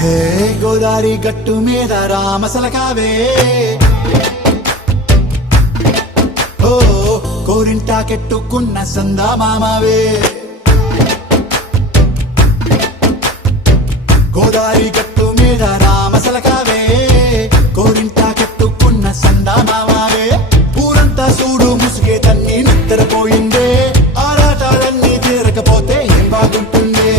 హే గోదారి గట్టు మీద రామసలకావే ఓ కోరింటాకెట్టుకున్న సందా మామావే గోదారి గట్టు మీద రామసలకావే కోరింటాకెట్టుకున్న సందా మామావే ఊరంతా చూడు ముసుగే తన్ని నిద్రపోయిందే ఆరాటాలన్నీ తీరకపోతే ఏం బాగుంటుందే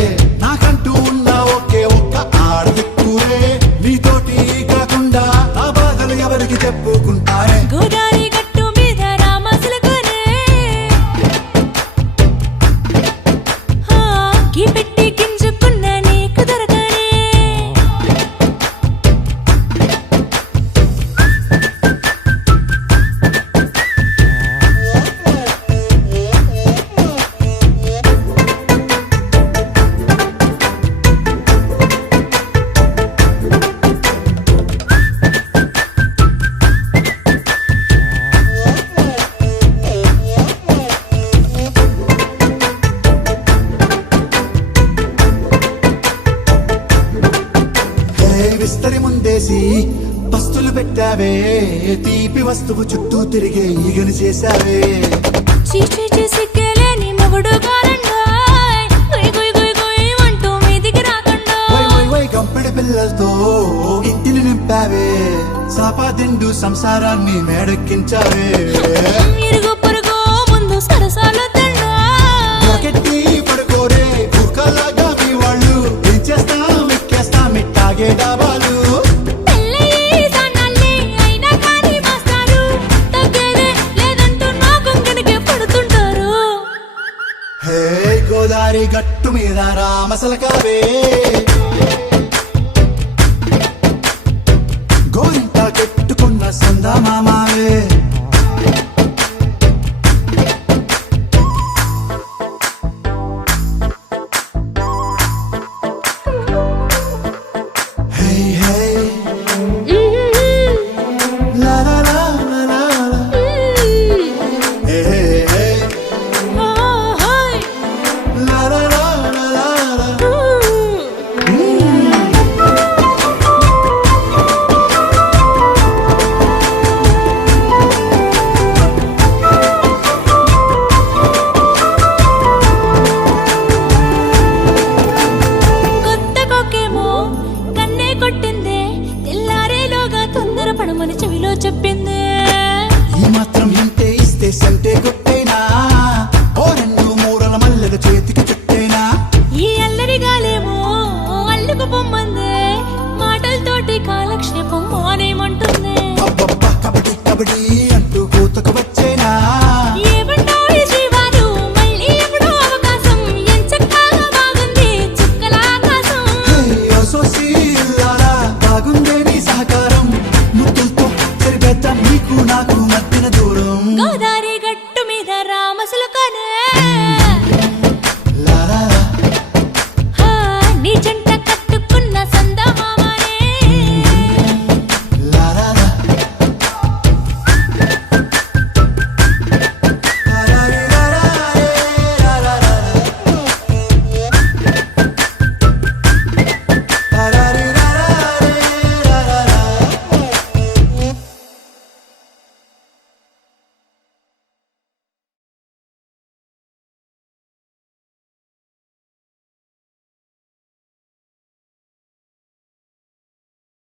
నాకంటూ ఉన్న ఒకే ఒక్క ఆడదిక్కురే నీతోటి కాకుండా నా బాధలు ఎవరికి చెప్పుకుంటారే గోదారి గట్టు మీద రామసలకానే కి పెట్టి గింజుకున్న నీకు దొరకనే విస్తరి ముందేసి పస్తులు పెట్టావే తీపి వస్తువు చుట్టూ తిరిగే ఈగలు చేశావే చీచీ సిగ్గలేని మొగుడు కారండాయ్ గుయ్ గుయ్ గుయ్ గుయ్ అంటూ మీదికి రాకండాయ్ వై వై గంపెడి పిల్లలతో ఇంటిని నింపావే సాపాదిండు సంసారాన్ని మేడెక్కించావే ఇరుగు పొరుగు ముందు సరసాలు రాకెట్టి పడుకోరే కుక్కలాగా మీ వాళ్ళు ఏం చేస్తాం ఎక్కేస్తాం ఇట్టాగే డాబాలు హే గోదారి గట్టు మీద రామసలకావే గోరింటా కెట్టుకున్న సందా మామావే హే హే లా లా లా లా లా లా. హే హే హే లా లా లా లా లా లా. కొత్త కొక్కేమో కన్నే కొట్టిందే తెల్లారేలోగా తొందరపడమని చెవిలో చెప్పిందే ఈ మాత్రం హింటే ఇస్తే సంటే కొట్టేనా ఓ రెండు మూరల మల్లెల చేతికి చుట్టేనా ఈ అల్లరి గాలి